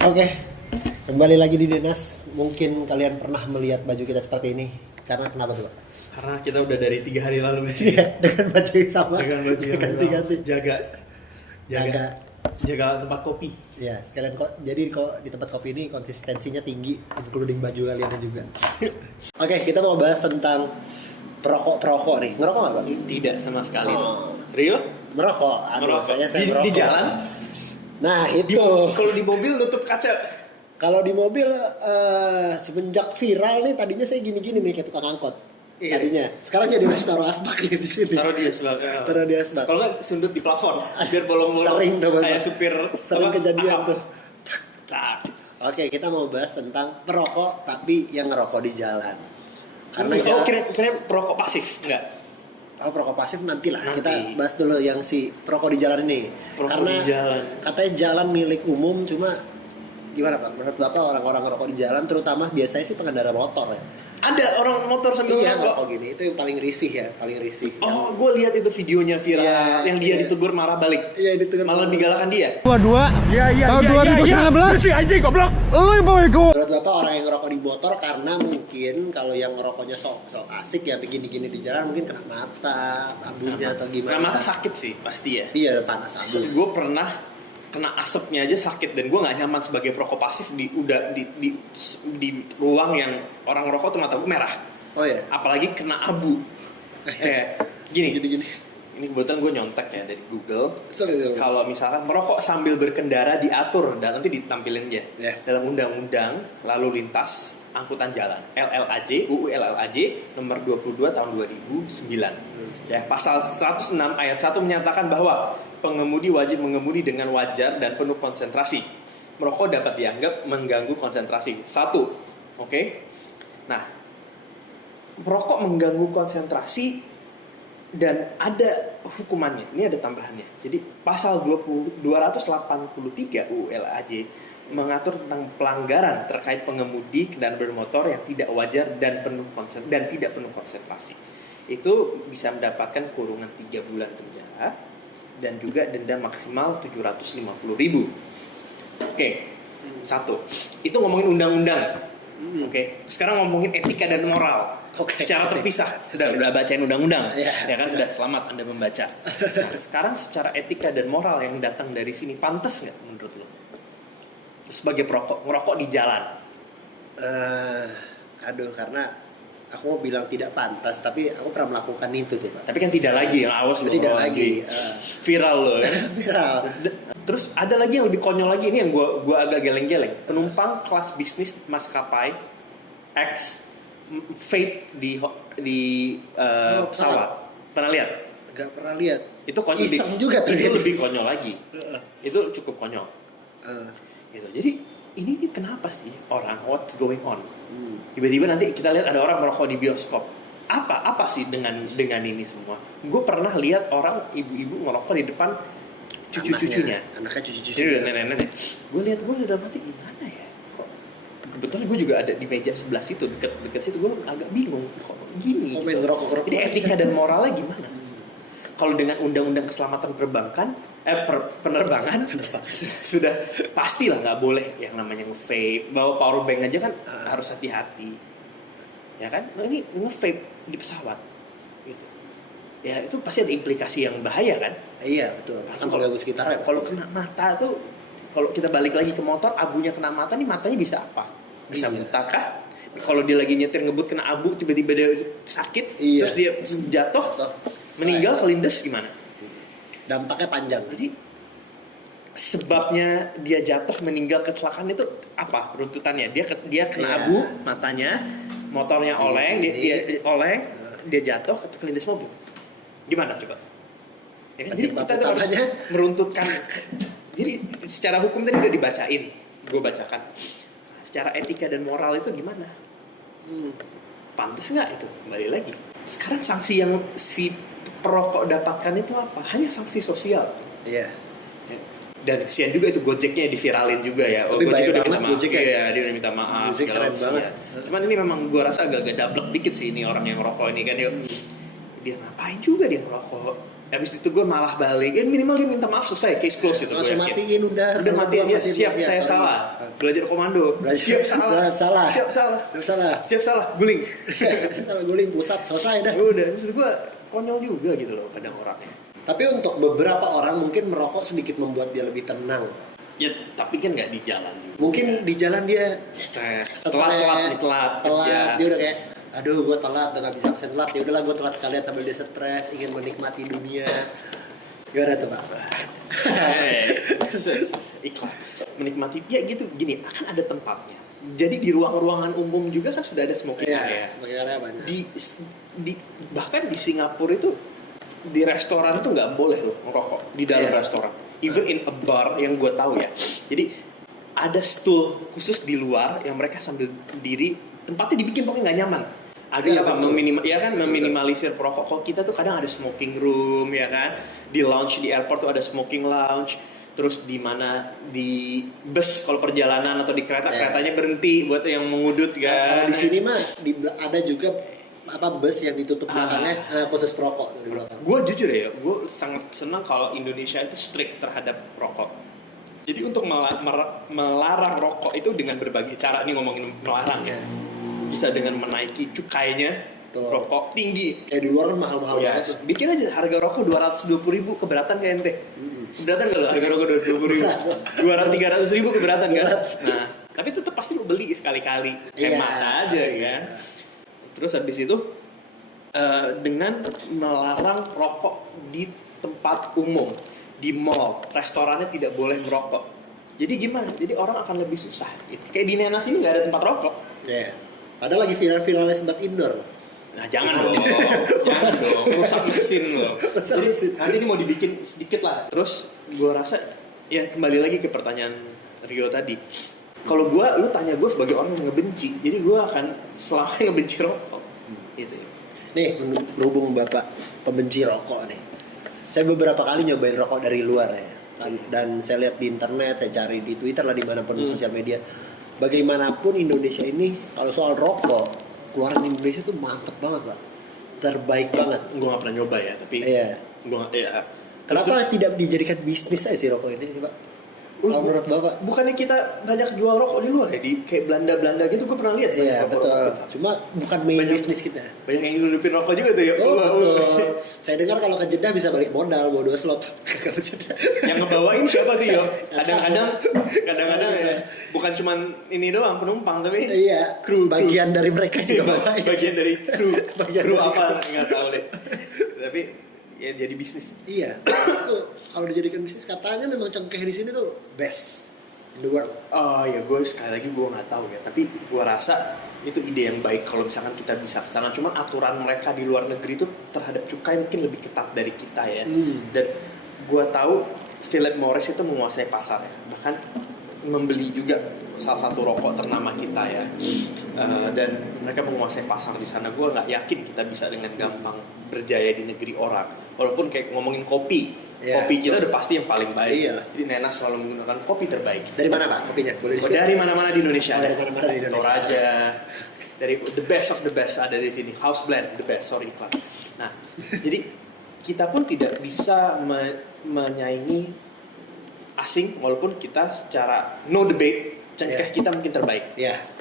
Oke, kembali lagi di Dinas. Mungkin kalian pernah melihat baju kita seperti ini. Karena kenapa tuh, Pak? Karena kita udah dari 3 hari lalu Iya, dengan baju yang sama. dengan baju yang ganti-ganti. jaga tempat kopi. Ya, sekalian kok. Jadi kok di tempat kopi ini konsistensinya tinggi, including baju kalian juga. Oke, kita mau bahas tentang perokok nih. Ngerokok nggak, Pak? Tidak sama sekali. Oh. Rio? Merokok. Saya di merokok. jalan. Nah, itu. Kalau di mobil tutup kaca. Kalau di mobil semenjak viral nih, tadinya saya gini-gini nih kayak tukang angkot. Iya. Tadinya. Sekarang jadi taruh asbak nih di sini. Taruh di asbak. Taruh di asbak. Kalau nggak sundut di plafon biar bolong-bolong. Sering tuh, Bang. Kayak supir Sering kejadian akap. tuh. Oke, kita mau bahas tentang perokok tapi yang ngerokok di jalan. Karena kira perokok pasif enggak? perokok pasif nantilah. Nanti. Kita bahas dulu yang si perokok di jalan ini. Perokok Karena di jalan. katanya jalan milik umum, cuma gimana, Pak? Menurut Bapak orang-orang ngerokok di jalan terutama biasanya sih pengendara motor ya. Ada orang motor sambil Iya, ngerokok. ngerokok gini. Itu yang paling risih ya, paling risih. Oh, gue lihat itu videonya viral Iya, yang dia iya. ditegur marah balik. Iya, ditegur. Malah lebih galakan dia. Tahun 2019 anjing goblok. Lu yang bawa ego. Menurut Bapak orang yang ngerokok di motor karena mungkin kalau yang ngerokoknya sok asik ya begini-gini di jalan mungkin kena mata, abunya atau gimana. Nah, mata sakit sih pasti ya. Iya, panas abu. Gue pernah kena asapnya aja sakit dan gue nggak nyaman sebagai perokok pasif di ruang yang orang ngerokok tuh mata gue merah. Oh ya. Apalagi kena abu. Gini. Ini kebetulan gue nyontek ya dari Google. Sorry. Kalau misalkan merokok sambil berkendara diatur dan nanti ditampilin aja dalam undang-undang lalu lintas angkutan jalan LLAJ UU LLAJ nomor 22 tahun 2009. Ya, pasal 106 ayat 1 menyatakan bahwa pengemudi wajib mengemudi dengan wajar dan penuh konsentrasi. Merokok dapat dianggap mengganggu konsentrasi. 1. Oke. Nah, merokok mengganggu konsentrasi dan ada hukumannya. Ini ada tambahannya. Jadi pasal 283 UU LAJ mengatur tentang pelanggaran terkait pengemudi kendaraan bermotor yang tidak wajar dan tidak penuh konsentrasi. Itu bisa mendapatkan kurungan 3 bulan penjara dan juga denda maksimal 750.000. Oke. 1. Itu ngomongin undang-undang. Oke. Sekarang ngomongin etika dan moral. Oke. Secara terpisah. Udah bacain undang-undang. Iya. Ya kan udah selamat Anda membaca. Nah, sekarang secara etika dan moral yang datang dari sini pantas nggak menurut lo? Sebagai perokok, ngerokok di jalan. Karena aku mau bilang tidak pantas, tapi aku pernah melakukan itu tuh, Pak. Tapi kan tidak lagi yang awas lo. Tidak lagi. Viral lo ya. Viral. Terus ada lagi yang lebih konyol lagi, ini yang gua agak geleng-geleng. Penumpang kelas bisnis maskapai X vape di pesawat. Pernah lihat? Gak pernah lihat. Itu konyol. Iseng juga tuh itu dia. lebih konyol lagi. Itu cukup konyol. Gitu. Jadi ini kenapa sih orang what's going on? Tiba-tiba nanti kita lihat ada orang merokok di bioskop. Apa sih dengan ini semua? Gue pernah lihat orang ibu-ibu ngerokok di depan cucu-cucunya. Anaknya cucu-cucu. Jadi nenek-nenek. Gue lihat gue udah mati gimana ya? Kok kebetulan gue juga ada di meja sebelah situ dekat situ, gue agak bingung kok gini. Kok main ngerokok-ngerokok? Jadi etika dan moralnya gimana? Kalau dengan undang-undang keselamatan penerbangan sudah pastilah nggak boleh yang namanya nge-vape. Bawa power bank aja kan harus hati-hati, ya kan? Nah, ini nge-vape di pesawat, gitu. Ya itu pasti ada implikasi yang bahaya kan? Iya betul. Kan kalau ganggu sekitar ya. Kalau kena mata tuh, kalau kita balik lagi ke motor, abunya kena mata nih, matanya bisa apa? Bisa buta kah? Kalau dia lagi nyetir ngebut kena abu, tiba-tiba dia sakit, terus dia jatuh. Meninggal kelindes gimana? Dampaknya panjang. Jadi sebabnya dia jatuh meninggal kecelakaan itu apa runtutannya? Dia kena abu matanya, motornya oleng, dia oleng, dia jatuh kelindes mobil. Gimana coba? Ya kan? Jadi kita tuh harus meruntutkan. Jadi secara hukum tadi udah dibacain, gue bacakan. Secara etika dan moral itu gimana? Pantas nggak itu? Kembali lagi. Sekarang sanksi yang si perokok dapatkan itu apa? Hanya sanksi sosial. Iya. Dan kesian juga itu Gojeknya diviralin juga ya. Tapi Gojek udah minta maaf. Gojek Iya, dia udah minta maaf. Gojek keren banget. Cuman ini memang gue rasa agak-agak dablek dikit sih ini orang yang ngerokok ini kan dia ngapain juga dia ngerokok Habis itu gue malah balik, minimal dia minta maaf, selesai, case close itu. Langsung matiin udah matiin, ya siap, ya, saya sorry. salah, belajar komando, siap salah, guling. Salah guling, pusat, selesai dah. Udah, terus gue konyol juga gitu loh kadang orangnya. Tapi untuk beberapa orang mungkin merokok sedikit membuat dia lebih tenang. Ya tapi kan nggak di jalan juga. Mungkin di jalan dia Stres, telat, ya. dia udah kayak aduh gue telat, udah gak bisa absen telat, ya udahlah gue telat sekalian sambil dia stres, ingin menikmati dunia. Gimana tuh Pak? Iklan menikmati ya gitu, gini akan ada tempatnya. Jadi di ruangan-ruangan umum juga kan sudah ada smoking area. Smoking area banyak. Bahkan di Singapura itu di restoran itu nggak boleh loh ngerokok di dalam restoran. Even in a bar yang gue tahu ya. Jadi ada stool khusus di luar yang mereka sambil diri, tempatnya dibikin pokoknya nggak nyaman. Agar apa? Meminimalisir perokok. Kalau kita tuh kadang ada smoking room ya kan, di lounge di airport tuh ada smoking lounge. Terus di mana di bus kalau perjalanan atau di kereta keretanya berhenti buat yang mengudut kan. Di sini mah ada juga bus yang ditutup belakangnya khusus perokok tuh di belakang. Gue jujur ya, gue sangat senang kalau Indonesia itu strict terhadap rokok. Jadi untuk melarang rokok itu dengan berbagai cara, nih ngomongin melarang ya. Bisa dengan menaiki cukainya, rokok tinggi. Kayak di luar kan mahal-mahal banget tuh. Bikin aja harga rokok 220.000, keberatan gak ente? Keberatan gak lo harga rokok 220.000? 200-300.000 keberatan kan? Nah, tapi tetap pasti lo beli sekali-kali, hemat aja kan. Terus habis itu dengan melarang rokok di tempat umum, di mall, restorannya tidak boleh merokok. Jadi gimana? Jadi orang akan lebih susah. Gitu. Kayak di Nenas ini nggak ada tempat rokok. Iya. Padahal lagi viral-viralnya sebat indoor. Nah jangan dong, rusak mesin loh. Nanti ini mau dibikin sedikit lah. Terus gue rasa ya kembali lagi ke pertanyaan Rio tadi. Kalau lu tanya gue sebagai orang yang ngebenci, jadi gue akan selamanya ngebenci rokok. Gitu ya. Nih, berhubung Bapak pembenci rokok nih. Saya beberapa kali nyobain rokok dari luar ya. Dan saya lihat di internet, saya cari di Twitter lah, dimanapun sosial media. Bagaimanapun Indonesia ini, kalau soal rokok, keluaran Indonesia tuh mantep banget Pak. Terbaik banget. Gue gak pernah nyoba ya, tapi Kenapa tidak dijadikan bisnis aja sih rokok ini sih Pak? Kalau menurut Bapak? Bukannya kita banyak jual rokok di luar ya, di kayak Belanda gitu gue pernah lihat. Iya betul. Cuma bukan main bisnis kita. Banyak yang nyelundupin rokok juga tuh ya. Betul. Saya dengar kalau ke Jeddah bisa balik modal bawa 2 slot. Kagak Jeddah. Yang ngebawain siapa tuh ya? Kadang-kadang ya. Bukan cuman ini doang penumpang tapi kru bagian dari mereka juga bawain. Bagian dari kru apa nggak tahu deh. Tapi ya jadi bisnis. Iya. Itu kalau dijadikan bisnis katanya memang cengkeh di sini tuh best in the world. Oh ya gue sekali lagi gue nggak tahu ya. Tapi gue rasa itu ide yang baik kalau misalkan kita bisa kesana. Cuman aturan mereka di luar negeri itu terhadap cukai mungkin lebih ketat dari kita ya. Dan gue tahu Philip Morris itu menguasai pasar ya. Bahkan membeli juga salah satu rokok ternama kita ya. Dan mereka menguasai pasar di sana. Gue nggak yakin kita bisa dengan gampang berjaya di negeri orang. Walaupun kayak ngomongin kopi, kopi kita udah pasti yang paling baik. Jadi Nenas selalu menggunakan kopi terbaik. Dari mana Pak kopinya? Dari mana-mana di Indonesia. Dari mana-mana di Indonesia. Toraja, dari the best of the best ada di sini. House blend the best, sorry iklan. Nah, jadi kita pun tidak bisa menyaingi asing walaupun kita secara no debate cengkeh kita mungkin terbaik.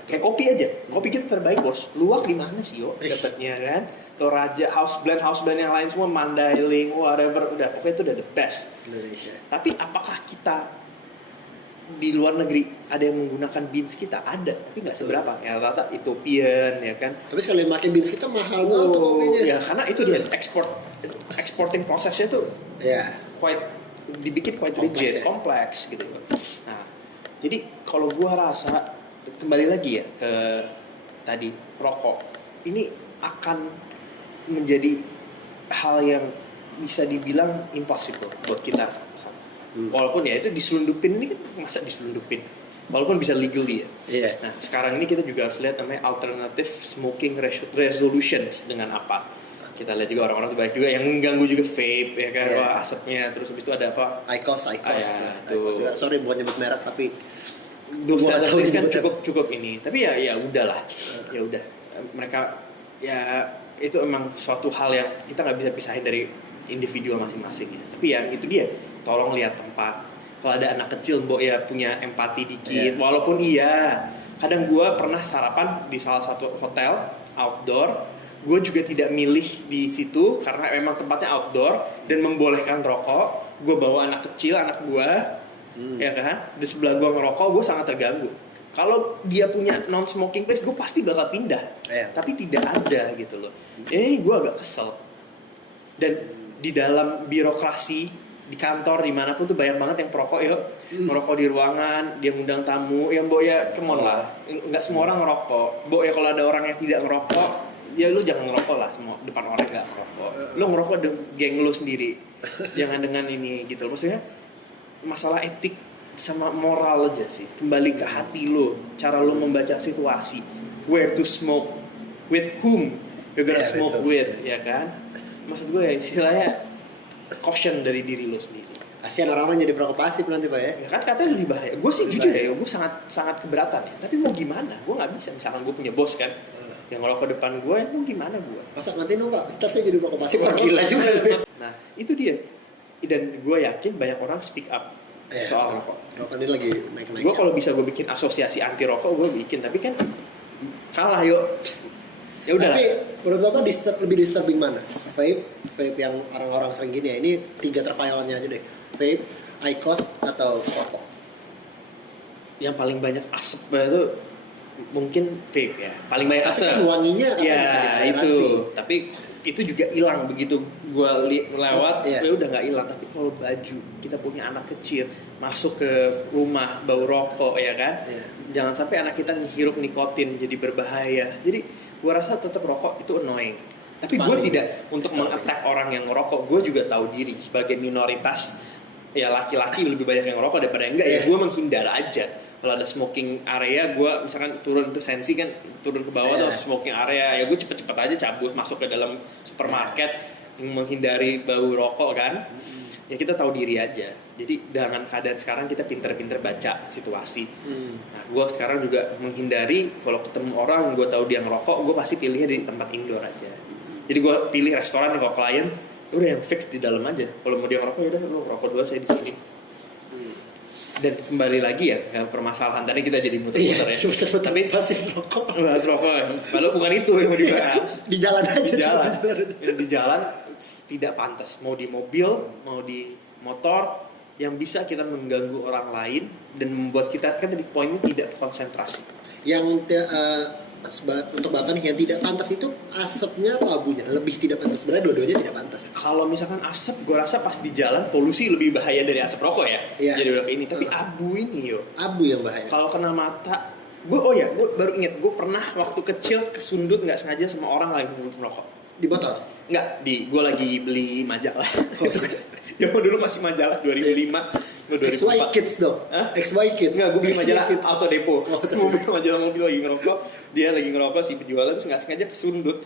Kayak kopi aja, kopi kita terbaik bos. Luwak di mana sih yo dapatnya kan? Toraja, house blend yang lain semua Mandailing, whatever, udah pokoknya itu udah the best Indonesia. Tapi apakah kita di luar negeri ada yang menggunakan beans kita? Ada, tapi nggak seberapa. Ya rata Ethiopian ya kan. Tapi sekali makin beans kita mahal banget tuh kopinya. Ya karena itu dia exporting prosesnya tuh dibikin quite rigid, kompleks gitu. Nah, jadi kalau gua rasa kembali lagi ya ke tadi rokok ini akan menjadi hal yang bisa dibilang impossible buat kita. Walaupun ya itu diselundupin, ini kan masa diselundupin walaupun bisa legally ya. Nah sekarang ini kita juga harus lihat namanya alternative smoking resolutions dengan apa. Kita lihat juga orang-orang tuh banyak juga yang mengganggu juga vape ya kan, asapnya, terus habis itu ada apa? IQOS. Tuh. Sorry bukan nyebut merek tapi standaris kan cukup ini. Tapi ya udahlah. Ya udah. Mereka ya itu emang suatu hal yang kita nggak bisa pisahin dari individual masing-masing ya. Tapi ya itu dia, tolong lihat tempat. Kalau ada anak kecil mbok ya punya empati dikit. Walaupun kadang gue pernah sarapan di salah satu hotel outdoor, gue juga tidak milih di situ karena memang tempatnya outdoor dan membolehkan rokok. Gue bawa anak kecil, anak gue, ya kan, di sebelah gue ngerokok, gue sangat terganggu. Kalau dia punya non smoking place, gue pasti bakal pindah. Tapi tidak ada gitu loh. Ini gue agak kesel. Dan di dalam birokrasi, di kantor, dimanapun tuh banyak banget yang perokok ya. Ngerokok di ruangan, dia ngundang tamu, ya mbok ya, come on lah. Nggak semua orang ngerokok. Mbok ya kalau ada orang yang tidak ngerokok, ya lu jangan ngerokok lah semua depan orang nggak ngerokok. Lu ngerokok geng lu sendiri. Jangan dengan ini gitu loh. Maksudnya masalah etik sama moral aja sih. Kembali ke hati lu, cara lu membaca situasi. Where to smoke, with whom you're gonna smoke with, ya kan? Maksud gue ya istilahnya caution dari diri lu sendiri. Kasihan orang-orang jadi perokok pasif nanti Pak ya. Ya kan katanya lebih bahaya. Gue sih jujur ya, gue sangat keberatan ya. Tapi mau gimana? Gue nggak bisa. Misalkan gue punya bos kan, yang ngerokok depan gue, mau gimana gue? Masa nanti dong Pak, ntar saya jadi perokok pasif, gila juga. Nah itu dia. Dan gue yakin banyak orang speak up soal rokok. Rokok ini lagi naik-naik. Gue kalau bisa gue bikin asosiasi anti rokok, gue bikin. Tapi kan kalah yuk. Ya udah. Tapi menurut Bapak lebih disturbing mana? Vape yang orang-orang sering gini ya. Ini 3 terviolnya aja deh. Vape, IQOS atau rokok. Yang paling banyak asap itu mungkin vape ya. Paling banyak asap. Kan wanginya kan ya bisa itu. Tapi itu juga hilang begitu gue lewat. Ya udah nggak hilang. Tapi kalau baju kita punya anak kecil masuk ke rumah bau rokok ya kan. Jangan sampai anak kita ngehirup nikotin jadi berbahaya. Jadi gue rasa tetap rokok itu annoying. Tapi gue tidak untuk meng-attack orang yang ngerokok. Gue juga tahu diri sebagai minoritas. Ya laki-laki lebih banyak yang ngerokok daripada yang enggak. Ya gue menghindar aja. Kalau ada smoking area, gue misalkan turun itu sensi kan, turun ke bawah tuh smoking area. Ya gue cepet-cepet aja cabut masuk ke dalam supermarket, menghindari bau rokok kan. Ya kita tahu diri aja. Jadi dengan keadaan sekarang kita pinter-pinter baca situasi. Nah, gue sekarang juga menghindari kalau ketemu orang gue tahu dia ngerokok, gue pasti pilihnya di tempat indoor aja. Jadi gue pilih restoran kalau klien, udah yang fix di dalam aja. Kalau mau dia ngerokok, udah lo ngerokok dulu, saya di sini. Dan kembali lagi ya permasalahan tadi kita jadi muter-muter ya. Tapi pasti rokok. Bahas rokok. Kalau bukan itu yang mau dibahas. Di jalan aja. Di jalan tidak pantas. Mau di mobil, mau di motor, yang bisa kita mengganggu orang lain dan membuat kita kan tadi poinnya tidak konsentrasi. Yang untuk Bapak nih yang tidak pantas itu asapnya atau abunya? Lebih tidak pantas, sebenarnya dua-duanya tidak pantas. Kalau misalkan asap, gue rasa pas di jalan polusi lebih bahaya dari asap rokok ya. Jadi udah kayak ini. Tapi abu ini abu yang bahaya. Kalau kena mata, gue baru inget, gue pernah waktu kecil kesundut nggak sengaja sama orang lagi merokok. Di motor? Nggak, gue lagi beli majalah. Yang dulu masih majalah 2005. XY Kids dong? XY Kids? Enggak, gue beli majalah Auto Depo. Majalah mobil lagi ngerokok, dia lagi ngerokok, si penjualnya terus nggak sengaja kesundut.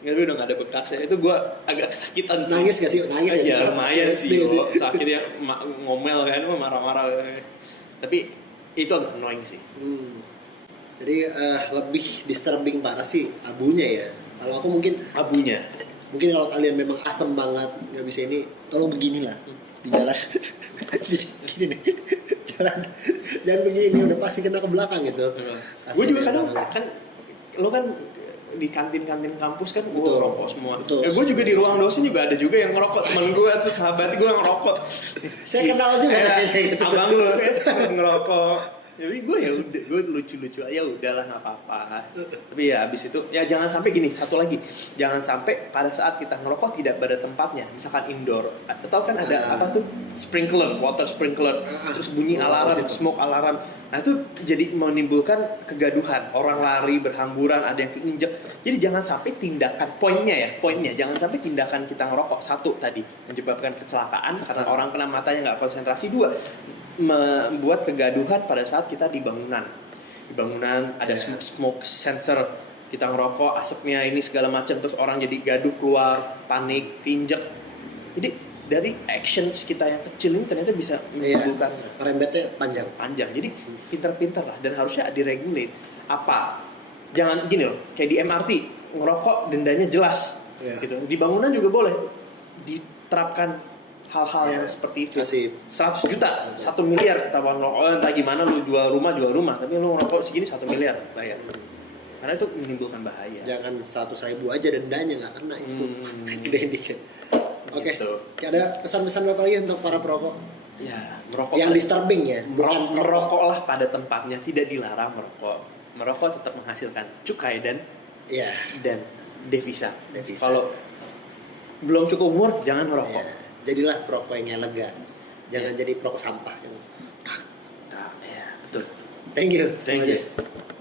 Tapi udah nggak ada bekasnya, itu gue agak kesakitan sih. Nangis gak sih? Ya lumayan sih, sakitnya ngomel kan, marah-marah. Tapi itu agak annoying sih. Jadi lebih disturbing parah sih abunya ya. Kalau aku mungkin abunya. Mungkin kalau kalian memang asem banget nggak bisa ini, tolong beginilah di jalan. Gini nih, jalan jangan begini, udah pasti kena ke belakang gitu. Gue juga kadang kan, lo kan di kantin-kantin kampus kan gue ngerokok semua. Ya gue juga di ruang dosen juga ada juga yang ngerokok, teman gue terus sahabat gue ngerokok. Saya kenal juga gitu. Abang lo kan ngerokok. Jadi gue gue lucu-lucu aja, udahlah nggak apa-apa. Tapi ya abis itu ya jangan sampai gini, satu lagi, jangan sampai pada saat kita ngerokok tidak pada tempatnya, misalkan indoor. Atau kan ada apa tuh sprinkler, water sprinkler, terus bunyi alarm, smoke alarm. Nah itu jadi menimbulkan kegaduhan, orang lari berhamburan, ada yang keinjek. Jadi jangan sampai tindakan poinnya jangan sampai tindakan kita ngerokok satu tadi menyebabkan kecelakaan karena orang kena matanya nggak konsentrasi. Dua, membuat kegaduhan pada saat kita di bangunan ada smoke sensor, kita ngerokok asapnya ini segala macam, terus orang jadi gaduh, keluar panik, keinjek. Jadi dari actions kita yang kecil ini ternyata bisa menimbulkan rembetnya panjang. Jadi pintar-pintar lah, dan harusnya diregulate. Apa? Jangan gini loh, kayak di MRT ngerokok dendanya jelas gitu. Di bangunan juga boleh. Di terapkan hal-hal Ya, yang seperti itu. kasih 100 juta, 1 miliar ketahuan rokok, entah gimana lu jual rumah, tapi lu ngerokok segini 1 miliar bayar. Karena itu menimbulkan bahaya. jangan 100.000 aja dendanya nggak kena itu. Gedein dikit. Oke. Gitu. Ada pesan-pesan Bapak lagi untuk para perokok? Ya, merokok Yang disturbing ya, bukan merokoklah pada tempatnya, tidak dilarang merokok. Merokok tetap menghasilkan cukai ya. dan devisa. Devisa. Kalau belum cukup umur jangan merokok. Ya. Jadilah perokok yang elegan. Jangan jadi perokok sampah. Nah, ya, betul. Thank you. Thank semuanya. you.